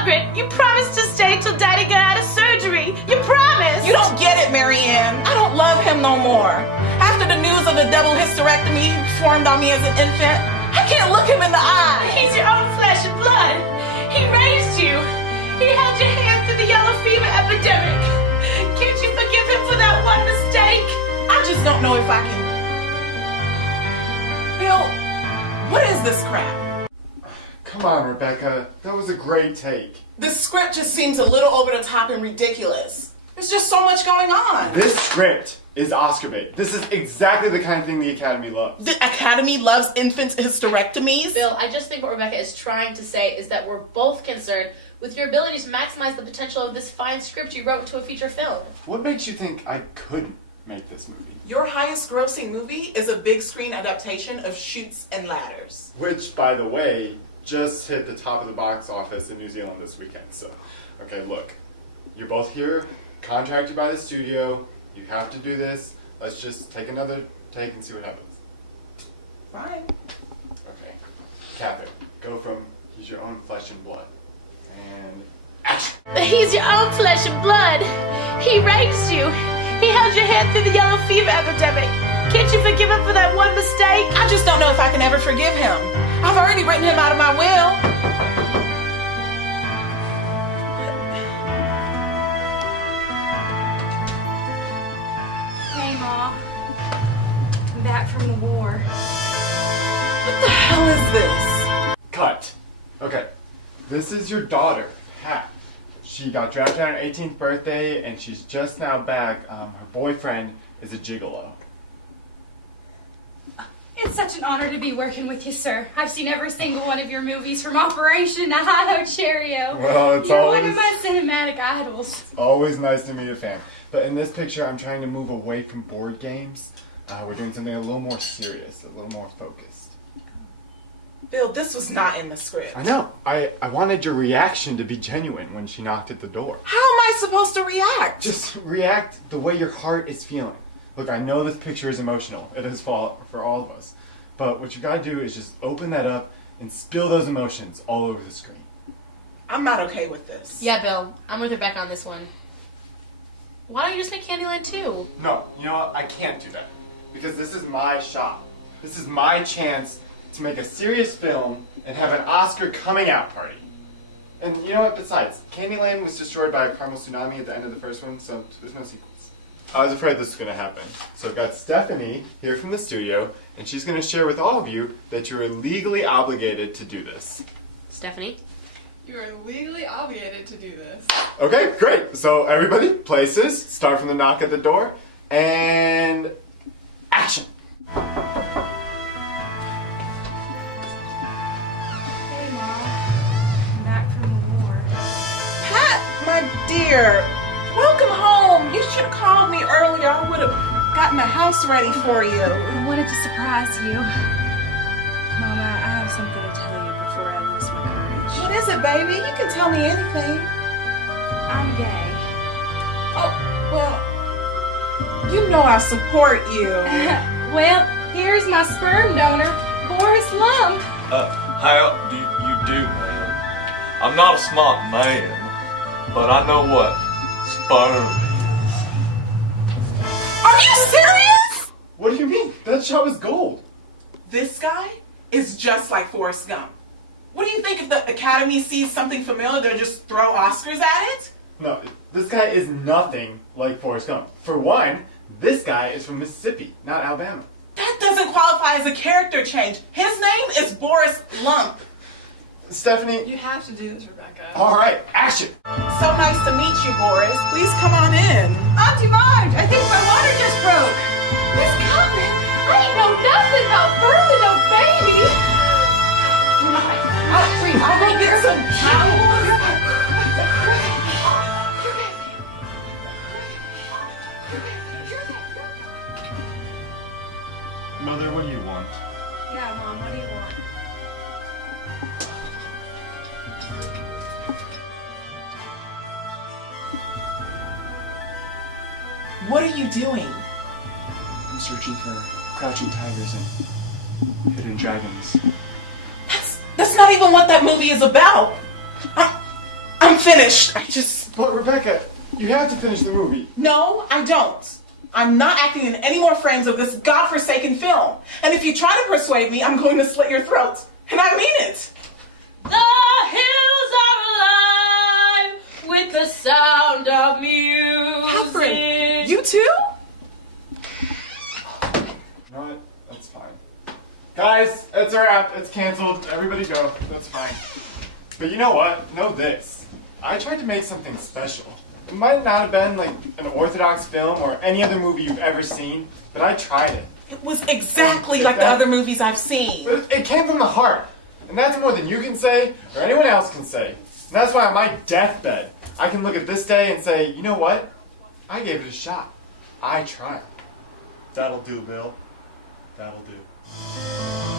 Margaret, you promised to stay till Daddy got out of surgery. You promised. You don't get it, Marianne. I don't love him no more. After the news of the double hysterectomy formed on me as an infant, I can't look him in the eye. He's your own flesh and blood. He raised you. He held your hand through the yellow fever epidemic. Can't you forgive him for that one mistake? I just don't know if I can. Bill, what is this crap? Come on, Rebecca. That was a great take. This script just seems a little over the top and ridiculous. There's just so much going on. This script is Oscar bait. This is exactly the kind of thing the Academy loves. The Academy loves infant hysterectomies? Bill, I just think what Rebecca is trying to say is that we're both concerned with your ability to maximize the potential of this fine script you wrote into a feature film. What makes you think I couldn't make this movie? Your highest grossing movie is a big screen adaptation of Chutes and Ladders. Which, by the way, just hit the top of the box office in New Zealand this weekend. So, okay, look. You're both here, contracted by the studio. You have to do this. Let's just take another take and see what happens. Fine. Okay. Catherine, go from he's your own flesh and blood. And action! He's your own flesh and blood. He raised you. He held your hand through the yellow fever epidemic. Can't you forgive him for that one mistake? I just don't know if I can ever forgive him. I've already written him out of my will. Hey, Ma. I'm back from the war. What the hell is this? Cut. Okay. This is your daughter, Pat. She got drafted on her 18th birthday, and she's just now back. Her boyfriend is a gigolo. It's such an honor to be working with you, sir. I've seen every single one of your movies from Operation to Hi-Ho Cheerio. Well, it's You're always, one of my cinematic idols. always nice to meet a fan. But in this picture, I'm trying to move away from board games. We're doing something a little more serious, a little more focused. Bill, this was not in the script. I know. I wanted your reaction to be genuine when she knocked at the door. How am I supposed to react? Just react the way your heart is feeling. Look, I know this picture is emotional. It is for all of us. But what you gotta do is just open that up and spill those emotions all over the screen. I'm not okay with this. Yeah, Bill, I'm with Rebecca on this one. Why don't you just make Candyland 2? No, you know what? I can't do that. Because this is my shot. This is my chance to make a serious film and have an Oscar coming out party. And you know what? Besides, Candyland was destroyed by a caramel tsunami at the end of the first one, so there's no sequels. I was afraid this was going to happen. So I've got Stephanie here from the studio, and she's going to share with all of you that you're legally obligated to do this. Stephanie? You are legally obligated to do this. Okay, great. So everybody, places, start from the knock at the door, and action. Hey, Mom. I'm back from the war. Pat, my dear, welcome home. You should have called me earlier. I would have gotten the house ready for you. I wanted to surprise you. Mama, I have something to tell you before I lose my courage. What is it, baby? You can tell me anything. I'm gay. Oh, well, you know I support you. Well, here's my sperm donor, Boris Lump. How do you do, ma'am? I'm not a smart man, but I know what sperm is. Are you serious? What do you mean? That shot was gold. This guy is just like Forrest Gump. What do you think if the Academy sees something familiar, they'll just throw Oscars at it? No, this guy is nothing like Forrest Gump. For one, this guy is from Mississippi, not Alabama. That doesn't qualify as a character change. His name is Boris Lump. Stephanie, You have to do this, Rebecca. all right, action. So nice to meet you, Boris. Please come on in. Auntie Marge, I think my water just broke. Miss Coffin, I ain't know nothing about birthing no baby. I'll go get some towels. Mother, what do you want? Yeah, Mom, what do you want? What are you doing? I'm searching for crouching tigers and hidden dragons. That's not even what that movie is about. finished. I just... But Rebecca, you have to finish the movie. No, I don't. I'm not acting in any more frames of this godforsaken film. And if you try to persuade me, I'm going to slit your throat. And I mean it. The hills are alive with the sound of music. Catherine, you too? You know what? That's fine. Guys, it's a wrap. It's canceled. Everybody go. That's fine. But you know what? Know this. I tried to make something special. It might not have been like an orthodox film or any other movie you've ever seen, but I tried it. It was exactly like the other movies I've seen. But it came from the heart. And that's more than you can say or anyone else can say. And that's why on my deathbed, I can look at this day and say, you know what? I gave it a shot. I tried. That'll do, Bill. That'll do.